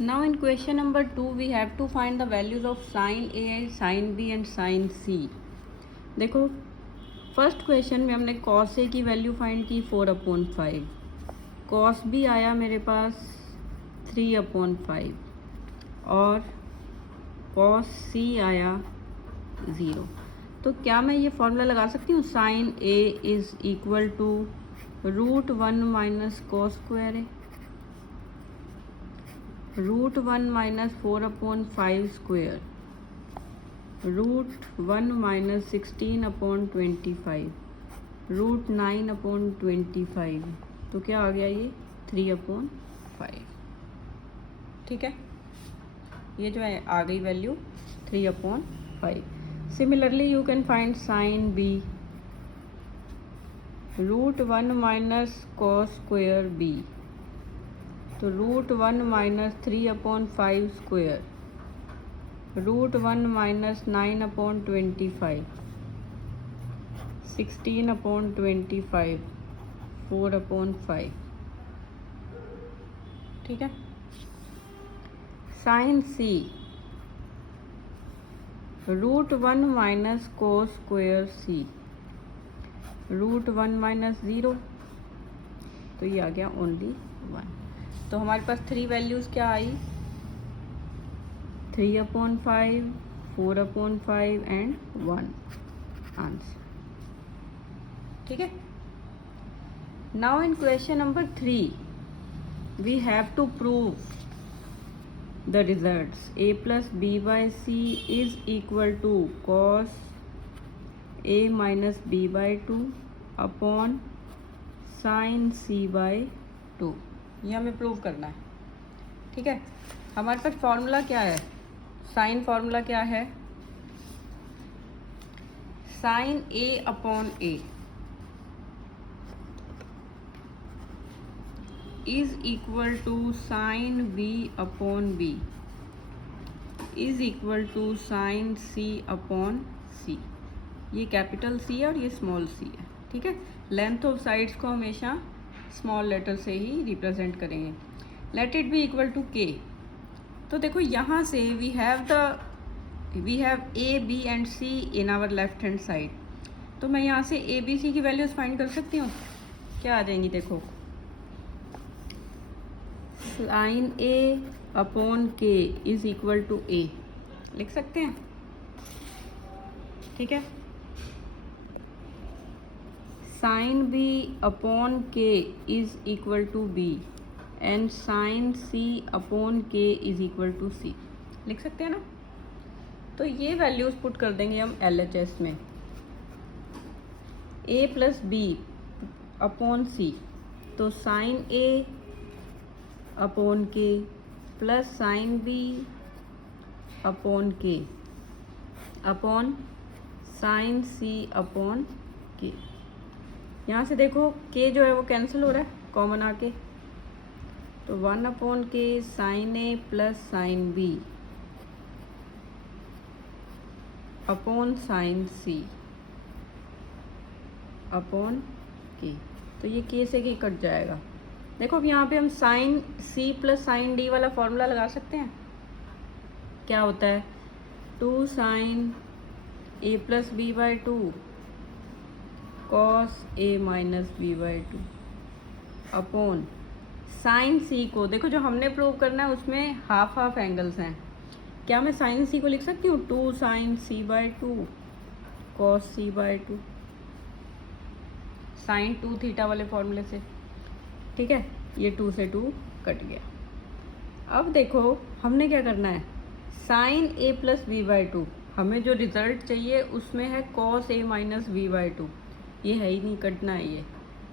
Now in question number 2 we have to find the values of sin A, sin B and sin C. देखो first question में हमने cos A की value find की 4/5, cos B आया मेरे पास 3/5 और cos C आया 0। तो क्या मैं ये फॉर्मूला लगा सकती हूँ sin A is equal to √1 minus cos square है, √1 माइनस 4/5 स्क्वायर, √1 माइनस 16/25, √9/25। तो क्या आ गया ये 3/5। ठीक है, ये जो है आ गई value 3/5। Similarly you can find sine B, √1 minus cos square B, तो √1 माइनस 3/5 स्क्वायर, √1 माइनस 9/25, 16/25, 4/5। ठीक है। साइन सी, √1 माइनस cos स्क्वायर सी, √1 माइनस 0, तो ये आ गया ओनली 1। तो हमारे पास 3 वैल्यूज़ क्या आई, 3/5, 4/5 एंड 1 आंसर। ठीक है। Now in question number 3 we have to prove the results. A plus B by C is equal to cos A minus B by 2 upon sine C by 2। ये हमें prove करना है। ठीक है। हमारे पास फॉर्मूला क्या है, साइन फॉर्मूला क्या है, sine A upon A is equal to sine B upon B is equal to sine C upon C। ये कैपिटल C है और ये स्मॉल c है। ठीक है। लेंथ ऑफ साइड्स को हमेशा स्मॉल लेटर से ही रिप्रेजेंट करेंगे। Let it be equal to K। तो देखो यहाँ से we have A, B and C in our left hand side. तो मैं यहाँ से A, B, C की वैल्यूज फाइंड कर सकती हूँ। क्या आ जाएंगी, देखो sine A upon K is equal to A लिख सकते हैं। ठीक है। Sine B upon K is equal to B and sine C upon K is equal to C लिख सकते हैं ना। तो ये वैल्यूज पुट कर देंगे हम LHS में। A plus B upon C, तो sine A upon K plus sine B upon K upon sine C upon K। यहाँ से देखो K जो है वो कैंसिल हो रहा है कॉमन आके, तो 1/K sine A plus sine B upon sine C upon K। तो ये K से K कट जाएगा। देखो अब यहाँ पे हम sine C plus sine D वाला फॉर्मूला लगा सकते हैं। क्या होता है, 2 sine A plus B by 2 cos A minus B by 2 upon sine C को, देखो जो हमने प्रूव करना है उसमें हाफ हाफ एंगल्स हैं। क्या मैं साइन C को लिख सकती हूँ 2 sine C by 2 cos C by 2, sine 2 theta वाले फॉर्मूले से। ठीक है, ये 2 से 2 कट गया। अब देखो हमने क्या करना है, sine A plus B by 2, हमें जो रिजल्ट चाहिए उसमें है cos A minus B by 2, ये है ही नहीं, कटना है ये।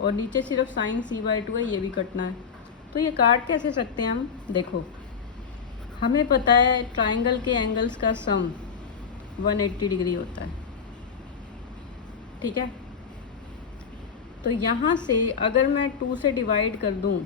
और नीचे सिर्फ साइन C बाई 2 है, ये भी कटना है। तो ये काट कैसे सकते हैं हम, देखो हमें पता है ट्राइंगल के एंगल्स का सम 180 डिग्री होता है। ठीक है। तो यहाँ से अगर मैं 2 से डिवाइड कर दूँ,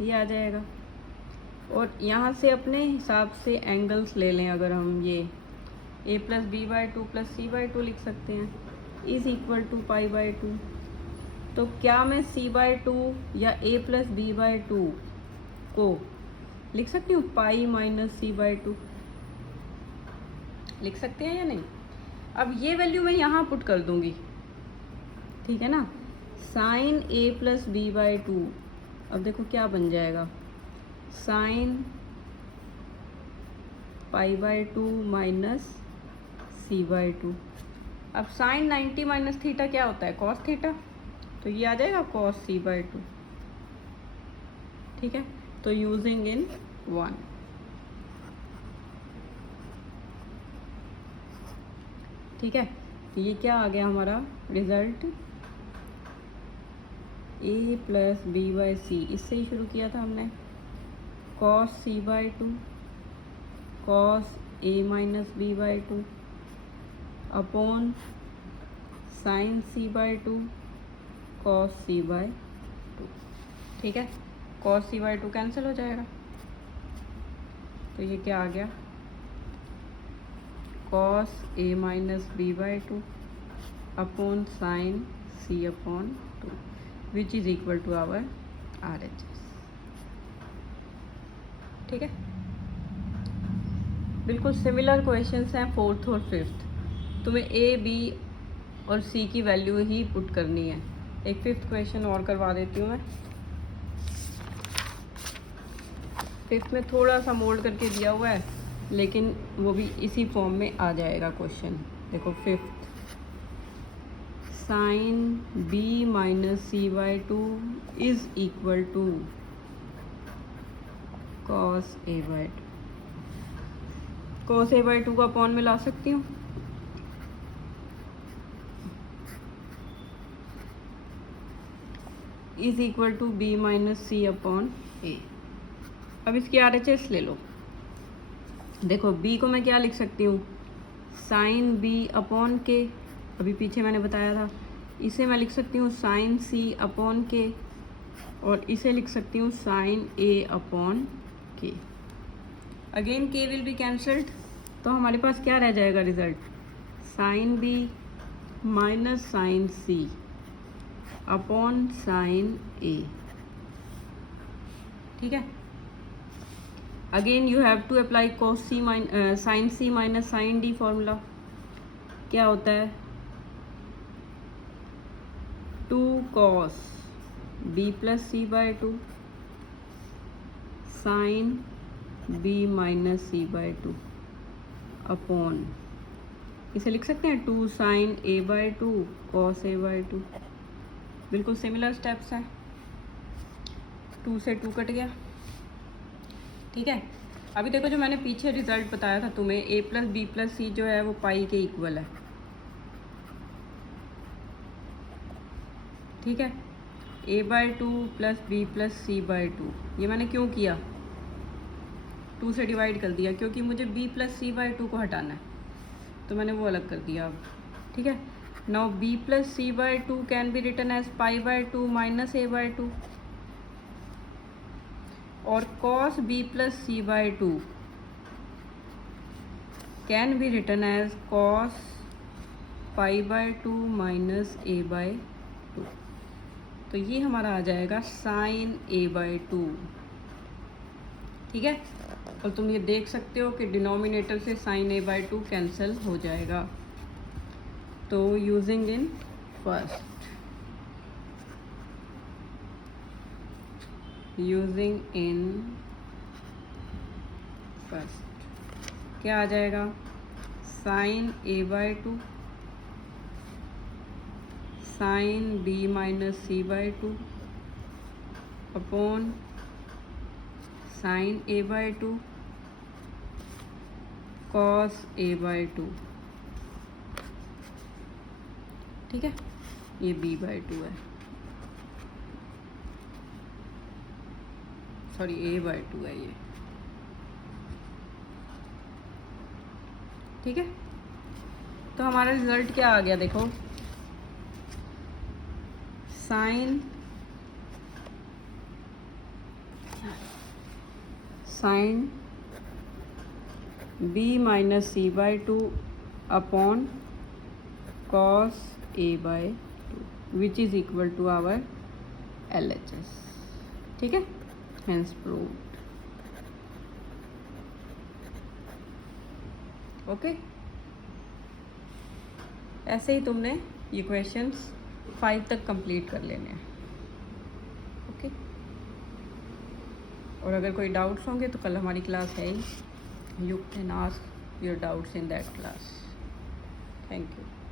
ये आ जाएगा। और यहाँ से अपने हिसाब से एंगल्स ले लें, अगर हम ये A plus B by 2 plus C by 2 लिख सकते हैं, is equal to pi by 2। तो क्या मैं c/2 या a+b/2 को लिख सकती हूँ पाई माइनस c/2? लिख सकते हैं या नहीं? अब ये वैल्यू मैं यहाँ पुट कर दूंगी, ठीक है ना। साइन a+b/2, अब देखो क्या बन जाएगा, साइन π/2 माइनस c/2। अब साइन 90 माइनस थीटा क्या होता है, कॉस थीटा, तो ये आ जाएगा कॉस c/2, ठीक है। तो यूजिंग इन 1, ठीक है। ये क्या आ गया हमारा रिजल्ट, a+b/c, इससे ही शुरू किया था हमने, cos c/2 cos a-b/2 अपॉन साइन c/2 cos c/2, ठीक है। cos c/2 कैंसिल हो जाएगा, तो ये क्या आ गया, cos a-b/2 अपॉन sine c/2 which is equal to our RHS, ठीक है। बिल्कुल सिमिलर क्वेश्चंस हैं 4th और 5th। तुम्हें A, B और C की वैल्यू ही पुट करनी है। एक 5th क्वेश्चन और करवा देती हूँ मैं। 5th में थोड़ा सा मोल्ड करके दिया हुआ है, लेकिन वो भी इसी फॉर्म में आ जाएगा क्वेश्चन। देखो 5th, sine B minus c/2 is equal to cos a/2। Cos a/2 को अपॉन में ला सकती हूँ, is equal to b minus c upon a। अब इसकी RHS ले लो। देखो b को मैं क्या लिख सकती हूँ, साइन b अपॉन के, अभी पीछे मैंने बताया था। इसे मैं लिख सकती हूँ साइन c अपॉन के, और इसे लिख सकती हूँ साइन a अपॉन के। Again k will be cancelled, तो हमारे पास क्या रह जाएगा result, sine b minus sine c upon sine a, ठीक है। Again you have to apply cos c sine c minus sine d formula. क्या होता है, 2 cos b plus c/2 sine b minus c/2 upon, इसे लिख सकते हैं 2 sign a/2 cos a/2। बिल्कुल सिमिलर स्टेप्स हैं। 2 से 2 कट गया, ठीक है। अभी देखो जो मैंने पीछे रिजल्ट बताया था तुम्हें, a+b+c जो है वो पाई के इक्वल है, ठीक है। a/2 plus b plus c/2, ये मैंने क्यों किया, 2 से डिवाइड कर दिया, क्योंकि मुझे b प्लस c/2 को हटाना है, तो मैंने वो अलग कर दिया अब, ठीक है। Now b plus c/2 can be written as π/2 minus a/2, और cos b plus c/2 can be written as cos π/2 minus a/2, तो ये हमारा आ जाएगा साइन a/2, ठीक है। और तुम ये देख सकते हो कि डिनोमिनेटर से साइन a/2 कैंसिल हो जाएगा। तो using in first, using in first क्या आ जाएगा, sine a/2 sine b minus c/2 upon sine a/2 cos a/2, ठीक है। ये b/2 है, सॉरी a/2 है ये, ठीक है। तो हमारा रिजल्ट क्या आ गया, देखो sine b minus c/2 upon cos a/2, which is equal to our LHS। ठीक है, हेंस प्रूव्ड। ओके, ऐसे ही तुमने ये क्वेश्चंस 5 तक कंप्लीट कर लेने हैं। ओके, और अगर कोई डाउट्स होंगे तो कल हमारी क्लास है ही, you can ask your doubts in that class. Thank you.